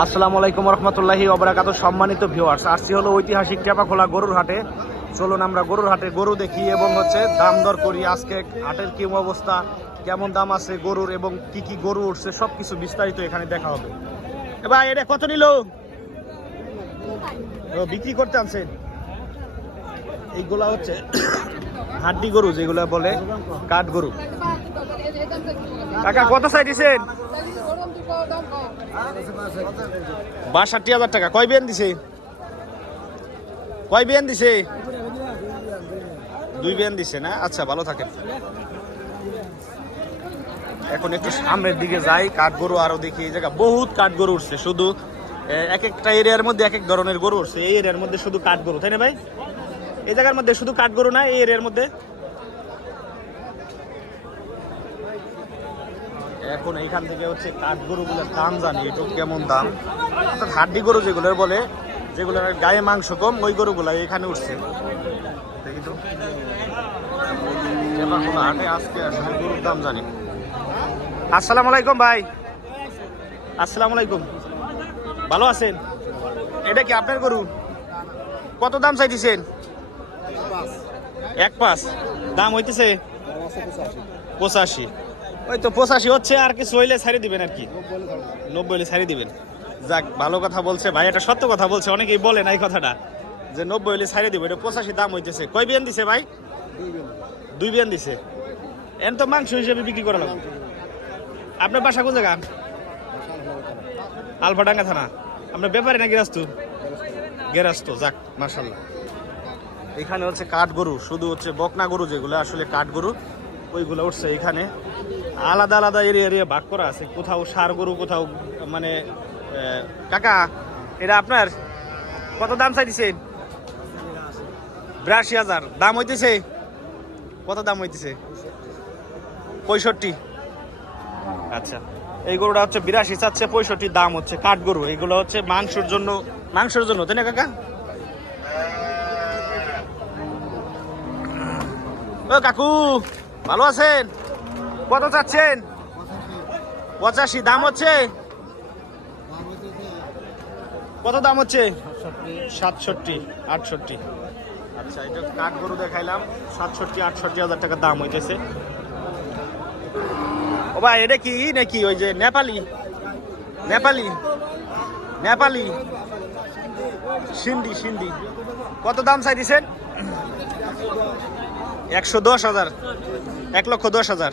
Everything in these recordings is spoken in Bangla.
আসসালামু আলাইকুম রহমতুল্লাহি অবরাকাত সম্মানিত ভিউয়ার্স আসছি হলো ঐতিহাসিক টেপাখোলা গরুর হাটে। চলুন আমরা গরুর হাটে গরু দেখি এবং হচ্ছে দাম দর করি, আজকে হাটের কি অবস্থা, কেমন দাম আছে গরুর এবং কি কি গরু উঠছে সব কিছু বিস্তারিত এখানে দেখা হবে। এবার এটা কত নিল? বিক্রি করতে আনছেন এইগুলা হচ্ছে হাড্ডি গরু, যেগুলো বলে কাঠ গরু। কাকা, কত চাই দিছেন? বাষট্টি হাজার টাকা। কয় বিয়ান দিছে? কয় বিয়ান দিছে? দুই বিয়ান দিছে না? আচ্ছা ভালো থাকেন। এখন একটু সামনের দিকে যাই, কাঠগরু আরও দেখি এই জায়গা। বহুত কাঠগরু উঠছে, শুধু এক একটা এরিয়ার মধ্যে এক এক ধরনের গরু উঠছে। এই এরিয়ার মধ্যে শুধু কাঠগরু, তাই না ভাই? এই জায়গার মধ্যে শুধু কাঠগরু না, এই এরিয়ার মধ্যে এখন এইখান থেকে হচ্ছে কাঠ গরুগুলোর দাম জানি একটু কেমন দাম? অর্থাৎ হাড্ডি গরু যেগুলোর বলে যেগুলোর গায়ে মাংস কম ওই গরুগুলা এখানে উঠছে। দেখি তো। হাটে আজকে আসলে গরুর দাম জানি। আসসালামু আলাইকুম ভাই। আসসালামু আলাইকুম। ভালো আছেন? এটা কি আপনার গরু? কত দাম চাইতেছেন? এক পাঁচ। দাম হইতেছে পঁচাশি। ওই তো পঁচাশি হচ্ছে, আর কিছু হইলে ছাড়িয়ে দিবেন আর কি। নব্বই হলে ছাড়িয়ে দিবেন। যাক, ভালো কথা বলছে ভাই, এটা সত্য কথা বলছে, অনেকেই বলেন এই কথাটা, যে নব্বই হলে ছাড়িয়ে দিবে, এটা পঁচাশি দাম হইতেছে। কয় বিয়ান দিছে ভাই? দুই বিয়ান দিছে। এন তো মাংস হিসেবে বিক্রি করা লাগবে আপনার বাসা কোন জায়গা? আলফাডাঙ্গা থানা। আপনার ব্যাপারে না গেরাস্তু? গেরাস্তু, যাক মার্শাল্লাহ এখানে হচ্ছে কাঠ গরু শুধু হচ্ছে বকনা গরু যেগুলো, আসলে কাঠ গরু ওইগুলো উঠছে এখানে। আলাদা আলাদা এরিয়া এরিয়া ভাগ করা আছে। কোথাও সার গরু, কোথাও মানে কাকা, এটা আপনার? কত দাম চাইতেছেন বিরাশি হাজার। দাম হইতেছে? কত দাম হইতেছে? পঁয়ষট্টি। আচ্ছা। এই গরুটা হচ্ছে বিরাশি, চাচ্ছে পঁয়ষট্টি, দাম হচ্ছে কাঠ গরু। এগুলো হচ্ছে মাংসের জন্য মাংসের জন্য, তাই না, কাকা? ও কাকু! ভালো আছেন? কত চাচ্ছেন? পঁচাশি। দাম হচ্ছে? কত দাম হচ্ছে? সাতষট্টি, আটষট্টি। আচ্ছা এটা কাঠ গরু দেখাইলাম। সাতষট্টি, আটষট্টি হাজার টাকা দাম হইতেছে। ও ভাই, এটা কি নাকি ওই যে নেপালি? নেপালি? নেপালি? সিন্ধি সিন্ধি কত দাম চাই দিছেন একশো দশ হাজার। এক লক্ষ দশ হাজার।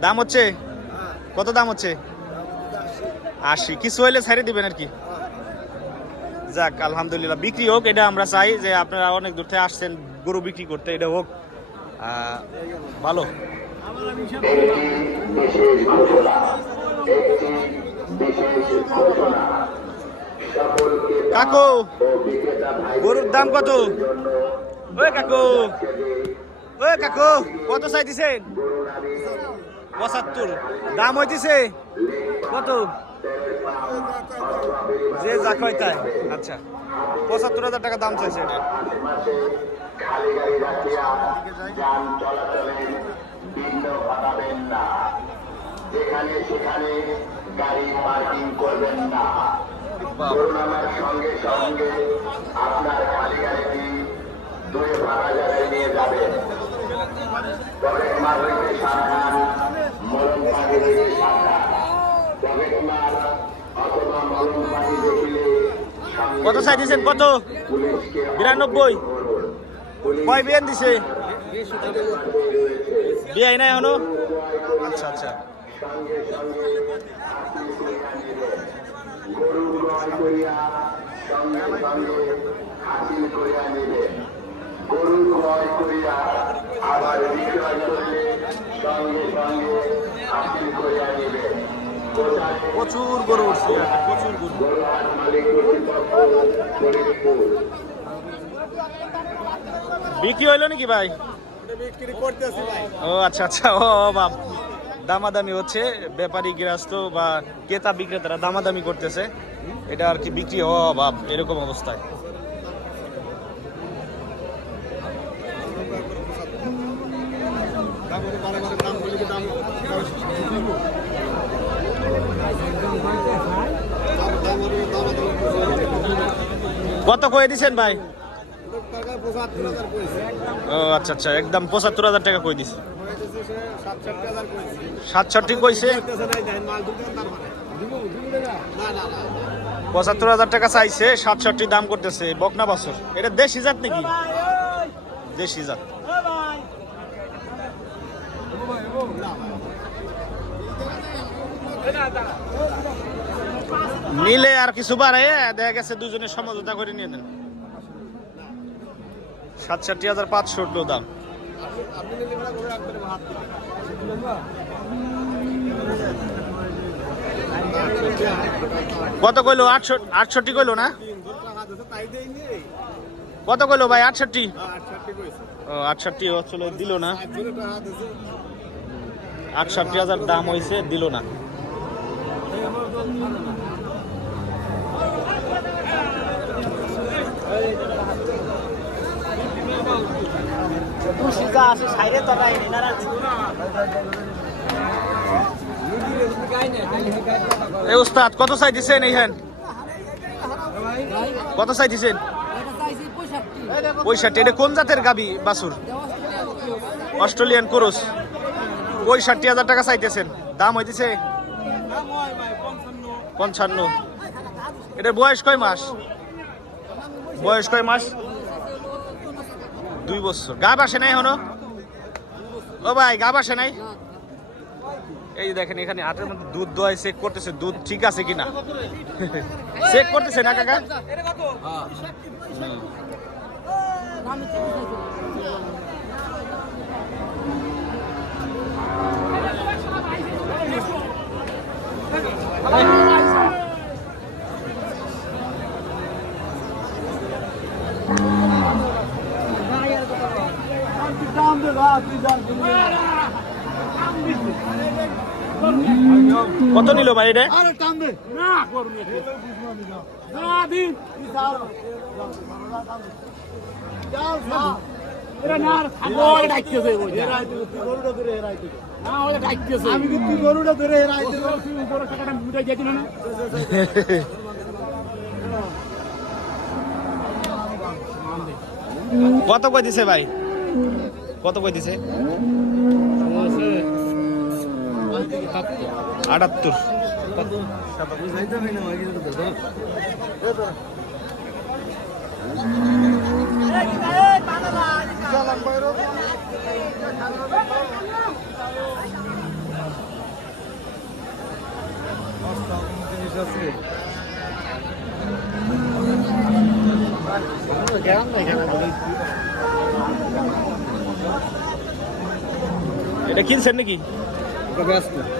দাম হচ্ছে? কত দাম হচ্ছে? আশি। কিছু হইলে ছাড়িয়ে দিবেন আর কি। যাক, আলহামদুলিল্লাহ। বিক্রি হোক, এটা আমরা চাই যে আপনারা অনেক দূর থেকে আসছেন, গরু বিক্রি করতে, এটা হোক। ভালো। কাকু, গরুর দাম কত? ওই কাকু। ওই কাকু, কত চাই দিছেন? পঁচাত্তর। দাম হইতেছে? কত? যে যা কয় তাই। আচ্ছা পঁচাত্তর হাজার টাকা দাম চাইছে। এটা গাড়ি গাড়ি পার্কিং করবেন না সঙ্গে আপনার খালি গাড়িটি ফাঁকা জায়গায় নিয়ে যাবেন কত চাই দিছেন? কত? বিরানব্বই। কয় বিয়ান দিছে? বিয়াই নাই এখনও? আচ্ছা আচ্ছা। গরু ক্রয় করিয়া সঙ্গে সঙ্গে হাসিল করিয়া নেবেন গরু ক্রয় করিয়া আবার বিক্রয় করলে সঙ্গে সঙ্গে হাসিল করিয়া নেবেন। প্রচুর গরু উঠছে। প্রচুর গরু। বিক্রি হইল নাকি ভাই? ও আচ্ছা আচ্ছা। ও বাপ দামাদামি হচ্ছে। ব্যাপারী গৃহস্থ বা ক্রেতা বিক্রেতারা দামাদামি করতেছে। এটা আর কি বিক্রি? ও বাপ এরকম অবস্থায়। কত কয়ে দিছেন ভাই? ও আচ্ছা আচ্ছা একদম পঁচাত্তর হাজার টাকা কই দিছে। সাতষট্টি কইছে? পঁচাত্তর হাজার টাকা চাইছে সাতষট্টি দাম করতেছে বকনা বাছর। এটা দেশি জাত নাকি? দেশি জাত। নিলে আর কিছু বাড়াই দেখা গেছে দুজনে সমঝোতা করে নিয়ে নেন। সাতষট্টি হাজার পাঁচশো দাম। কত কইলো? আটশো আটষট্টি কইলো না? কত কইলো ভাই? আটষট্টি? ও, আটষট্টি হচ্ছিল, দিল না। আটষট্টি হাজার দাম হয়েছে দিল না। এ উস্তাদ, কত চাই দিছেন এইখান? কত চাই দিছেন? পঁয়ষট্টি। এটা কোন জাতের গাবি বাসুর অস্ট্রেলিয়ান ক্রস পঁয়ষট্টি হাজার টাকা চাইতেছেন। দাম হইতেছে? পঞ্চান্ন। এটার বয়স কয় মাস? বয়স কয় মাস? দুই বছর। গা বাসে নাই এখনও? ও ভাই গা বাসে নাই? এই যে দেখেন এখানে হাটের মধ্যে দুধ দোয়াই চেক করতেছে দুধ ঠিক আছে কিনা? চেক করতেছে না কাকা? কত নিল ভাই এটা আরে টানবে না না দিন আমি কিন্তু গরুটা ধরে হেরাইতে টাকাটা মুটাই যেছিল না। কত কই দিছে ভাই? কত কই দিছে? আটাত্তর। এটা কিনছেন নাকি? হরু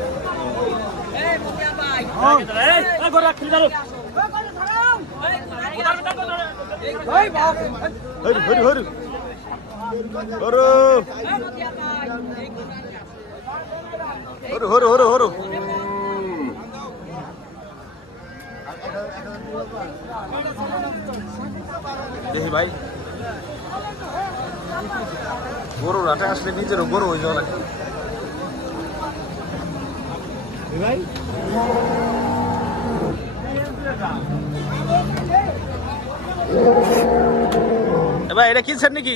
দেখি ভাই। গরুর হাটে আসলে নিজেরও গরু হয়ে যাওয়া লাগে এ ভাই এটা কিনছেন নাকি?